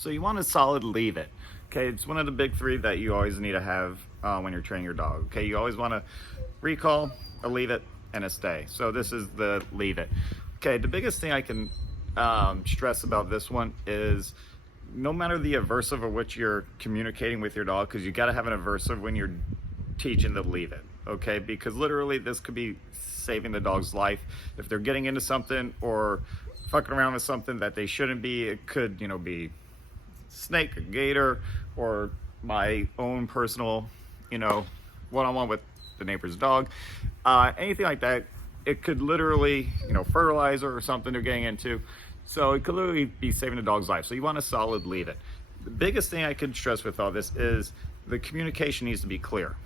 So you want a solid leave it. Okay, it's one of the big three that you always need to have when you're training your dog. Okay, you always want to recall, a leave it, and a stay. So this is the leave it. Okay, the biggest thing I can stress about this one is no matter the aversive of which you're communicating with your dog, because you got to have an aversive when you're teaching to leave it. Okay, because literally this could be saving the dog's life if they're getting into something or fucking around with something that they shouldn't be. It could, be snake, a gator, or my own personal, one-on-one with the neighbor's dog, anything like that. It could literally, fertilizer or something they're getting into. So it could literally be saving the dog's life. So you want a solid leave it. The biggest thing I could stress with all this is the communication needs to be clear,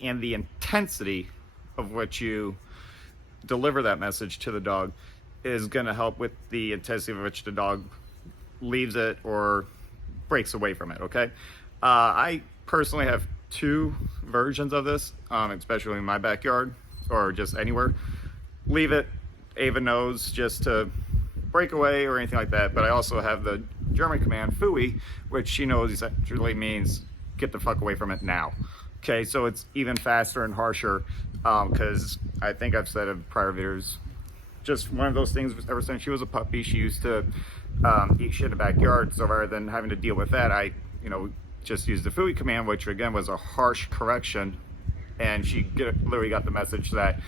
and the intensity of which you deliver that message to the dog is going to help with the intensity of which the dog leaves it or breaks away from it. Okay, I personally have two versions of this, especially in my backyard or just anywhere. Leave it, Ava knows, just to break away or anything like that. But I also have the German command Fui, which she knows essentially means get the fuck away from it now. Okay, so it's even faster and harsher, because I think I've said in prior videos, just one of those things. Ever since she was a puppy, she used to eat shit in the backyard. So rather than having to deal with that, I just used the Fui command, which again was a harsh correction, and she literally got the message that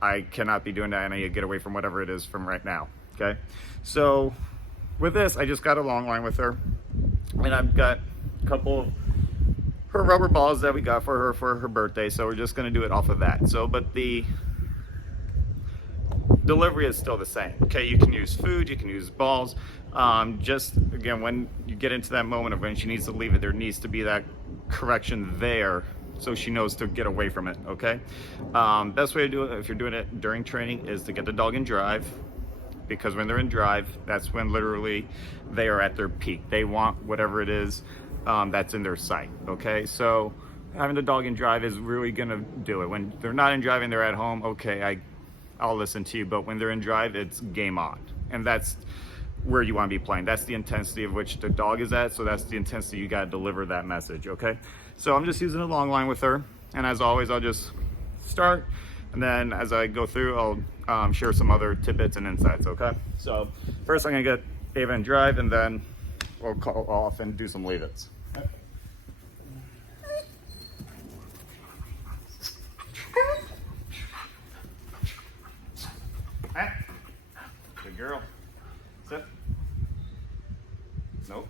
I cannot be doing that and I need to get away from whatever it is from right now. Okay, so with this, I just got a long line with her, and I've got a couple of her rubber balls that we got for her birthday, so we're just going to do it off of that. So but the delivery is still the same. Okay, you can use food, you can use balls. Just again, when you get into that moment of when she needs to leave it, there needs to be that correction there so she knows to get away from it. Okay, best way to do it if you're doing it during training is to get the dog in drive, because when they're in drive, that's when literally they are at their peak. They want whatever it is that's in their sight. Okay, so having the dog in drive is really gonna do it. When they're not in drive and they're at home, okay, I'll listen to you, but when they're in drive, it's game on. And that's where you want to be playing. That's the intensity of which the dog is at, so that's the intensity you got to deliver that message. Okay, so I'm just using a long line with her, and as always, I'll just start, and then as I go through, I'll share some other tidbits and insights. Okay, so first I'm gonna get Ava in drive, and then we'll call off and do some leave-its. Good girl. Sit. Nope.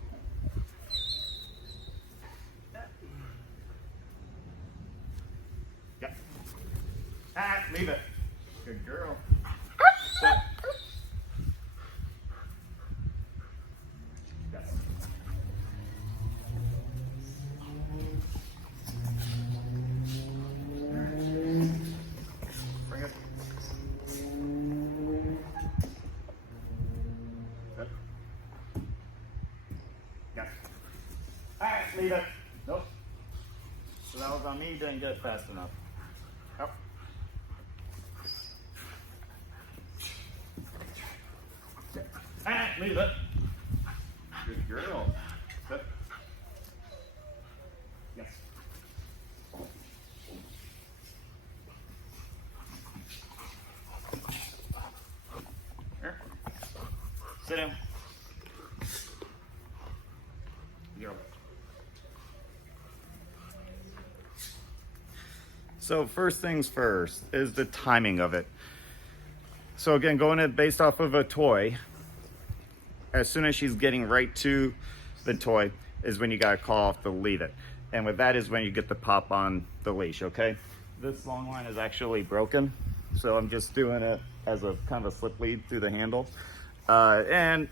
Yeah. Leave it. Good girl. Sit. Yes. Bring it. Yes. Leave it. Nope. So that was on me, didn't get it fast enough. Yep. Leave it. Good girl. Sit. Yes. Here. Sit down. Go. So first things first is the timing of it. So again, going it based off of a toy, as soon as she's getting right to the toy is when you gotta call off the leave it. And with that is when you get the pop on the leash, okay? This long line is actually broken, so I'm just doing it as a kind of a slip lead through the handle. And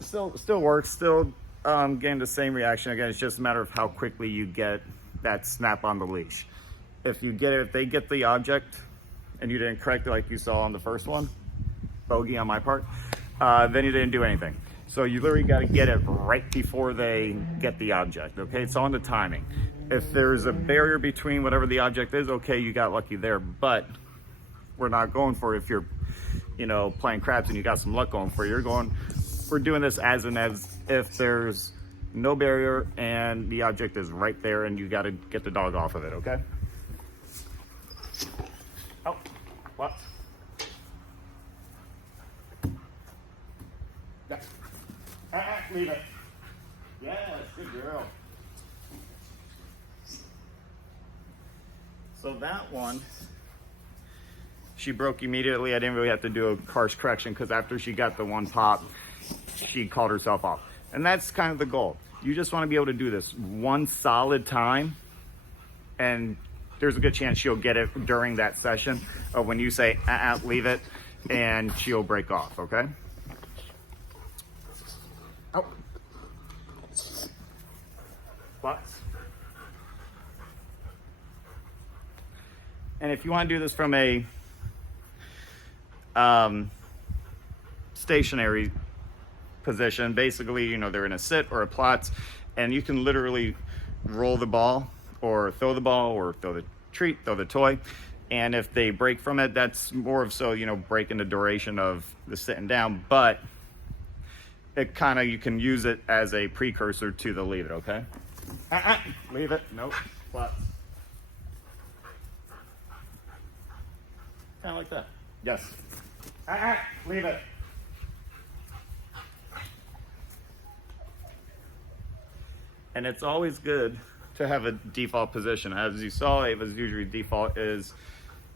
still works, still getting the same reaction. Again, it's just a matter of how quickly you get that snap on the leash. If they get the object and you didn't correct it like you saw on the first one, bogey on my part, then you didn't do anything. So you literally got to get it right before they get the object, okay? It's on the timing. If there's a barrier between whatever the object is, okay, you got lucky there, but we're not going for it. If you're, playing craps and you got some luck going for you, you're going we're doing this as if there's no barrier and the object is right there and you got to get the dog off of it, okay? Oh, what? Yeah. Leave it. Yes, good girl. So that one, she broke immediately. I didn't really have to do a harsh correction because after she got the one pop, she called herself off. And that's kind of the goal. You just want to be able to do this one solid time, and there's a good chance she'll get it during that session of when you say, leave it, and she'll break off, okay? Oh. Plots. And if you want to do this from a stationary position, basically, you know, they're in a sit or a plots, and you can literally roll the ball or throw the treat, throw the toy. And if they break from it, that's more of so, you know, breaking the duration of the sitting down, but it kind of, you can use it as a precursor to the leave it, okay? Leave it, nope, plots. Kind of like that. Yes. Leave it. And it's always good to have a default position. As you saw, Ava's usually default is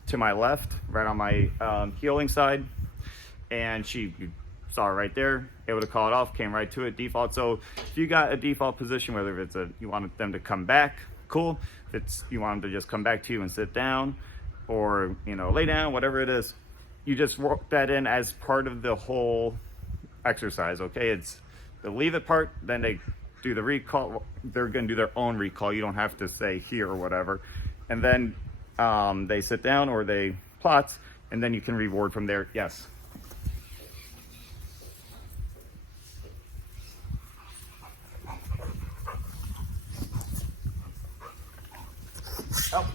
to my left, right on my healing side. And you saw it right there, able to call it off, came right to it, default. So if you got a default position, whether it's you want them to come back, cool. If you want them to just come back to you and sit down, or, you know, lay down, whatever it is, you just work that in as part of the whole exercise, okay? It's the leave it part, then they do the recall. They're gonna do their own recall. You don't have to say here or whatever. And then they sit down or they plots, and then you can reward from there. Yes. Oh.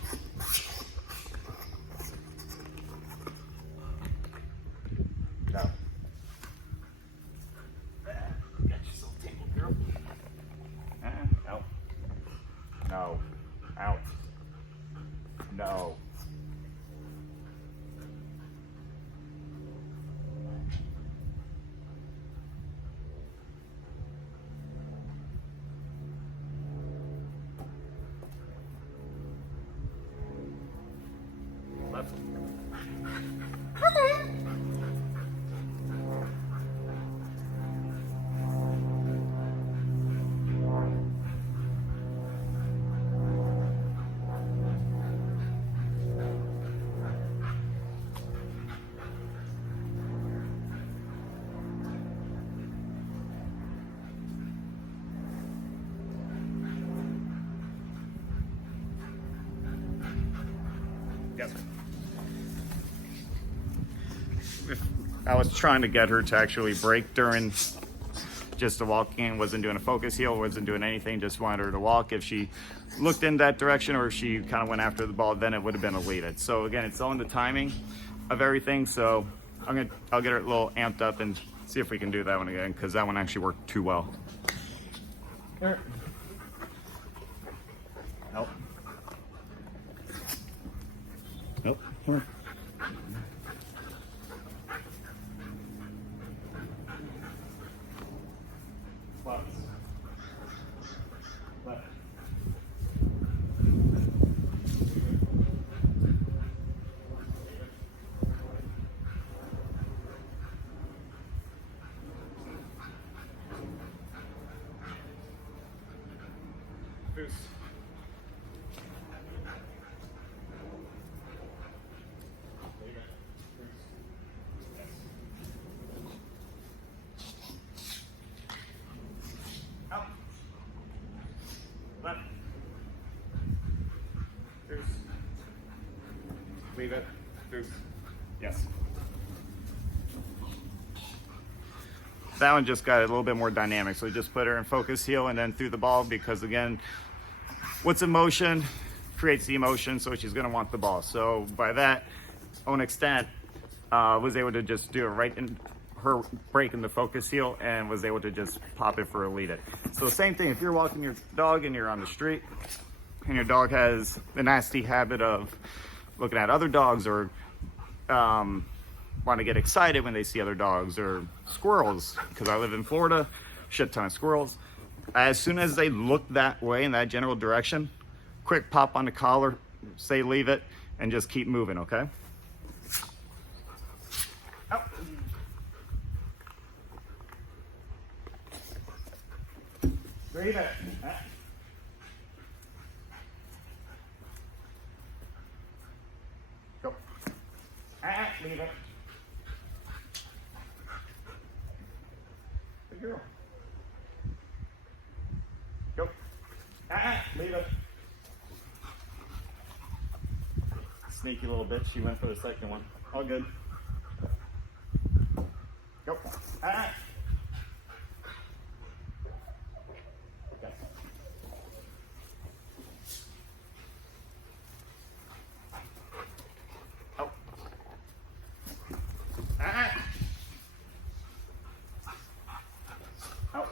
No. Get yourself table, girl. Out. No. Out. No. Left. Yes. I was trying to get her to actually break during just the walking, wasn't doing a focus heel, wasn't doing anything, just wanted her to walk. If she looked in that direction or if she kind of went after the ball, then it would have been a leave it. So again, it's all in the timing of everything. So I'll get her a little amped up and see if we can do that one again, because that one actually worked too well. Here. Nope. Nope. Come on. Left. Left. Boost. Out. Left. Boost. Leave it. Boost. Yes. That one just got a little bit more dynamic. So just put her in focus heel and then through the ball, because again, what's in motion creates the emotion, so she's gonna want the ball. So by that own extent, was able to just do it right in her breaking the focus heel and was able to just pop it for a leave it. So same thing, if you're walking your dog and you're on the street and your dog has the nasty habit of looking at other dogs or want to get excited when they see other dogs or squirrels, because I live in Florida, shit ton of squirrels. As soon as they look that way in that general direction, quick pop on the collar, say leave it, and just keep moving, okay? Oh. Leave it. Go. Leave it. Good girl. Go. Leave it. Sneaky little bitch. She went for the second one. All good. Go. Okay. Oh. Oh.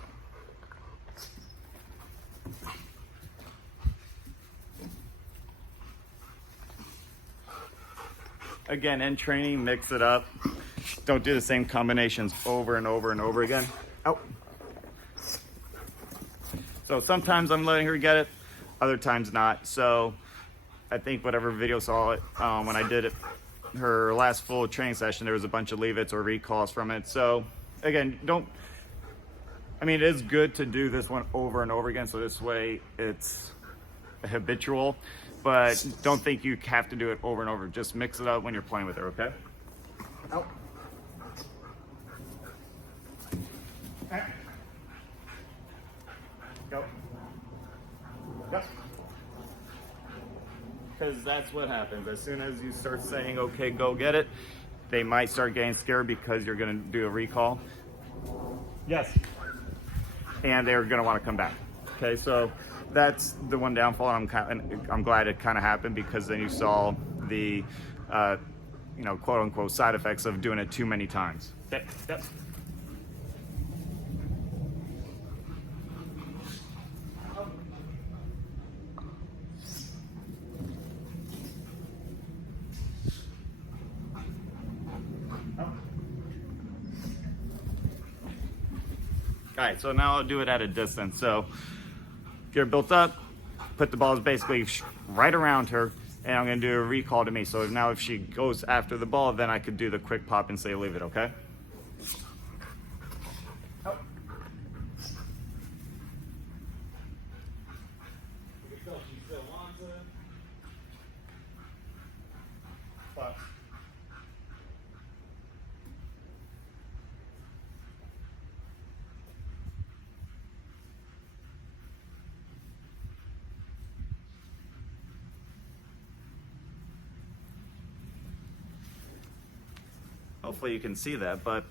Again, in training, mix it up. Don't do the same combinations over and over and over again. Oh. So sometimes I'm letting her get it, other times not. So I think whatever video saw it, when I did it, her last full training session, there was a bunch of leave its or recalls from it. So again, it is good to do this one over and over again. So this way it's habitual, but don't think you have to do it over and over. Just mix it up when you're playing with her, okay? Oh. Go. Go. Because that's what happens. As soon as you start saying, okay, go get it, they might start getting scared because you're going to do a recall. Yes. And they're going to want to come back. Okay, so that's the one downfall. I'm glad it kind of happened, because then you saw the, quote unquote side effects of doing it too many times. Yep. All right, so now I'll do it at a distance. So if you're built up, put the balls basically right around her, and I'm gonna do a recall to me. So now if she goes after the ball, then I could do the quick pop and say leave it, okay? Oh. She still wants it. But. Hopefully you can see that, but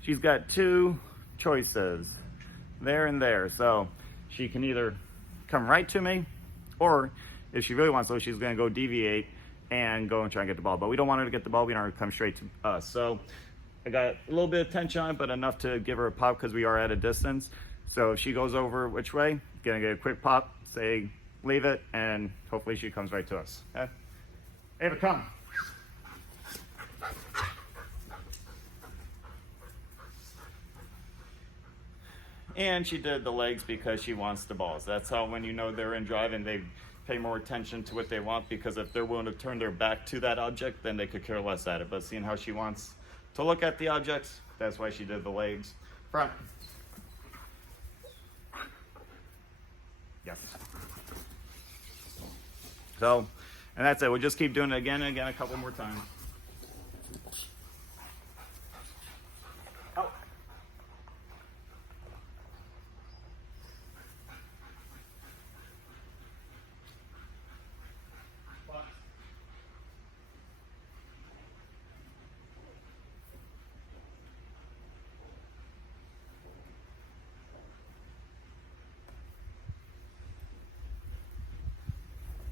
she's got two choices, there and there. So she can either come right to me, or if she really wants to, she's gonna go deviate and go and try and get the ball. But we don't want her to get the ball, we want her to come straight to us. So I got a little bit of tension on it, but enough to give her a pop because we are at a distance. So if she goes over which way, gonna get a quick pop, say leave it, and hopefully she comes right to us. Okay? Ava, come. And she did the legs because she wants the balls. That's how, when you know they're in drive and they pay more attention to what they want, because if they're willing to turn their back to that object, then they could care less at it. But seeing how she wants to look at the objects, that's why she did the legs. Front. Yes. So, and that's it. We'll just keep doing it again and again a couple more times. Oh.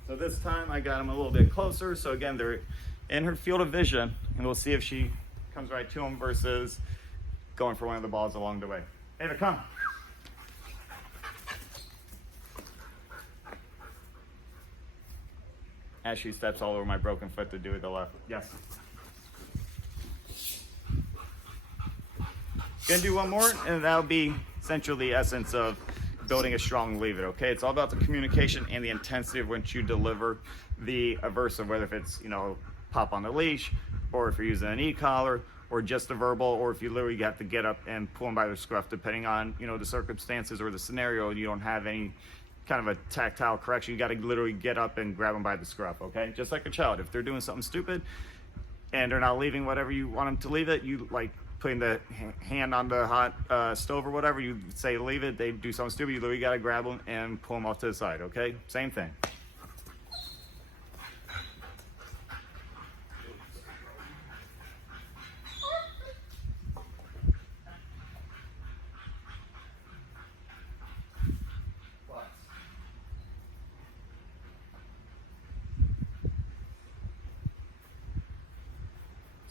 So this time I got them a little bit closer. So again, they're in her field of vision, and we'll see if she comes right to him versus going for one of the balls along the way. Ava, come. As she steps all over my broken foot to do it the left. Yes. Gonna do one more, and that'll be essentially the essence of building a strong leave it, okay? It's all about the communication and the intensity of when you deliver the aversive, whether if it's, you know, pop on the leash, or if you're using an e-collar, or just a verbal, or if you literally have to get up and pull them by the scruff, depending on, you know, the circumstances or the scenario, you don't have any kind of a tactile correction. You got to literally get up and grab them by the scruff, okay? Just like a child. If they're doing something stupid and they're not leaving whatever you want them to leave it, you like putting the hand on the hot stove or whatever, you say leave it, they do something stupid, you literally got to grab them and pull them off to the side, okay? Same thing.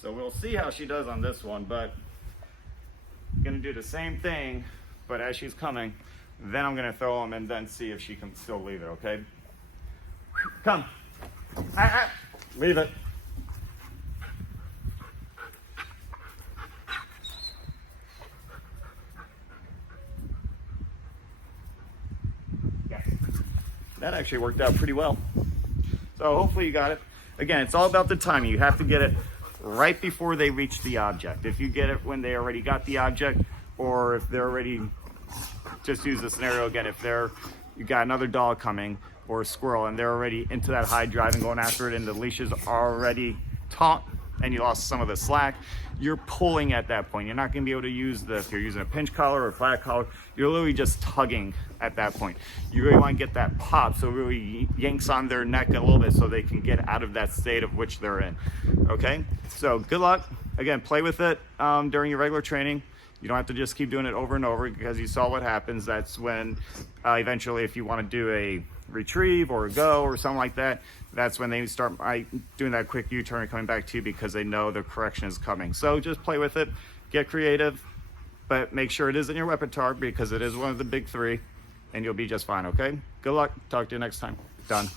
So we'll see how she does on this one, but I'm gonna do the same thing, but as she's coming, then I'm gonna throw them and then see if she can still leave it, okay? Come. Leave it. Yes. That actually worked out pretty well. So hopefully you got it. Again, it's all about the timing. You have to get it right before they reach the object. If you get it when they already got the object, or if they're already, just use the scenario again, if you got another dog coming or a squirrel and they're already into that high drive and going after it and the leash is already taut and you lost some of the slack, you're pulling at that point. You're not going to be able to use if you're using a pinch collar or a flat collar, you're literally just tugging at that point. You really want to get that pop, so it really yanks on their neck a little bit so they can get out of that state of which they're in. Okay, so good luck. Again, play with it during your regular training. You don't have to just keep doing it over and over, because you saw what happens. That's when eventually, if you want to do a retrieve or a go or something like that, that's when they start doing that quick U-turn and coming back to you, because they know the correction is coming. So just play with it, get creative, but make sure it is in your repertoire, because it is one of the big three, and you'll be just fine, okay? Good luck. Talk to you next time. Done.